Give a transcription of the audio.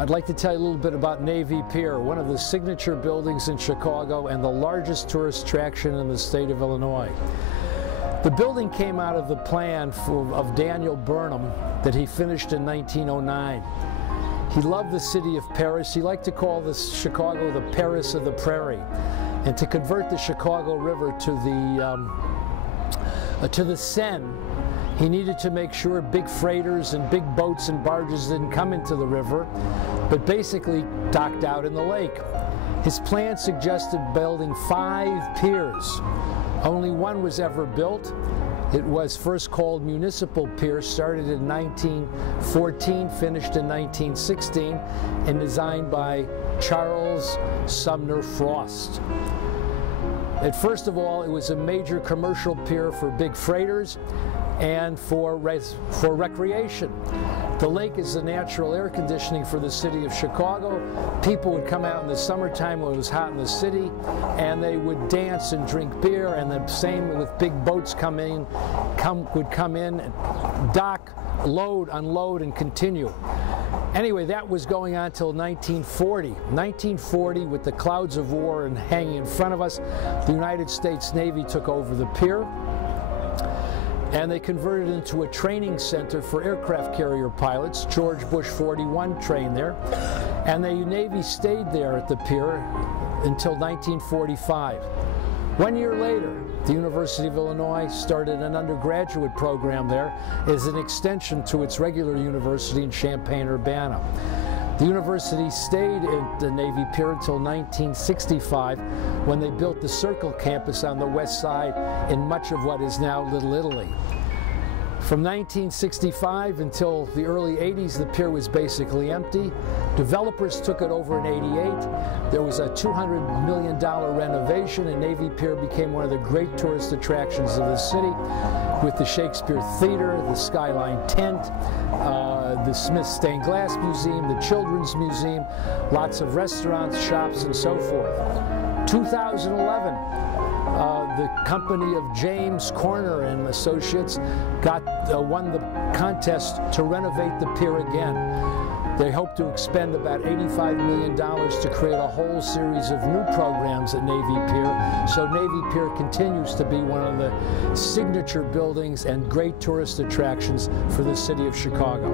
I'd like to tell you a little bit about Navy Pier, one of the signature buildings in Chicago and the largest tourist attraction in the state of Illinois. The building came out of the plan of Daniel Burnham that he finished in 1909. He loved the city of Paris. He liked to call Chicago the Paris of the Prairie. And to convert the Chicago River to the Seine, he needed to make sure big freighters and big boats and barges didn't come into the river, but basically docked out in the lake. His plan suggested building 5 piers. Only one was ever built. It was first called Municipal Pier, started in 1914, finished in 1916, and designed by Charles Sumner Frost. First of all, it was a major commercial pier for big freighters and for recreation. The lake is the natural air conditioning for the city of Chicago. People would come out in the summertime when it was hot in the city, and they would dance and drink beer, and the same with big boats would come in, dock, load, unload, and continue. Anyway, that was going on until 1940. 1940, with the clouds of war hanging in front of us, the United States Navy took over the pier, and they converted it into a training center for aircraft carrier pilots. George Bush 41 trained there, and the Navy stayed there at the pier until 1945. 1 year later, the University of Illinois started an undergraduate program there as an extension to its regular university in Champaign-Urbana. The university stayed at the Navy Pier until 1965, when they built the Circle campus on the west side in much of what is now Little Italy. From 1965 until the early 80s, the pier was basically empty. Developers took it over in '88. There was a $200 million renovation, and Navy Pier became one of the great tourist attractions of the city, with the Shakespeare Theater, the Skyline Tent, the Smith Stained Glass Museum, the Children's Museum, lots of restaurants, shops, and so forth. 2011, the company of James Corner and Associates won the contest to renovate the pier again. They hope to expend about $85 million to create a whole series of new programs at Navy Pier. So Navy Pier continues to be one of the signature buildings and great tourist attractions for the city of Chicago.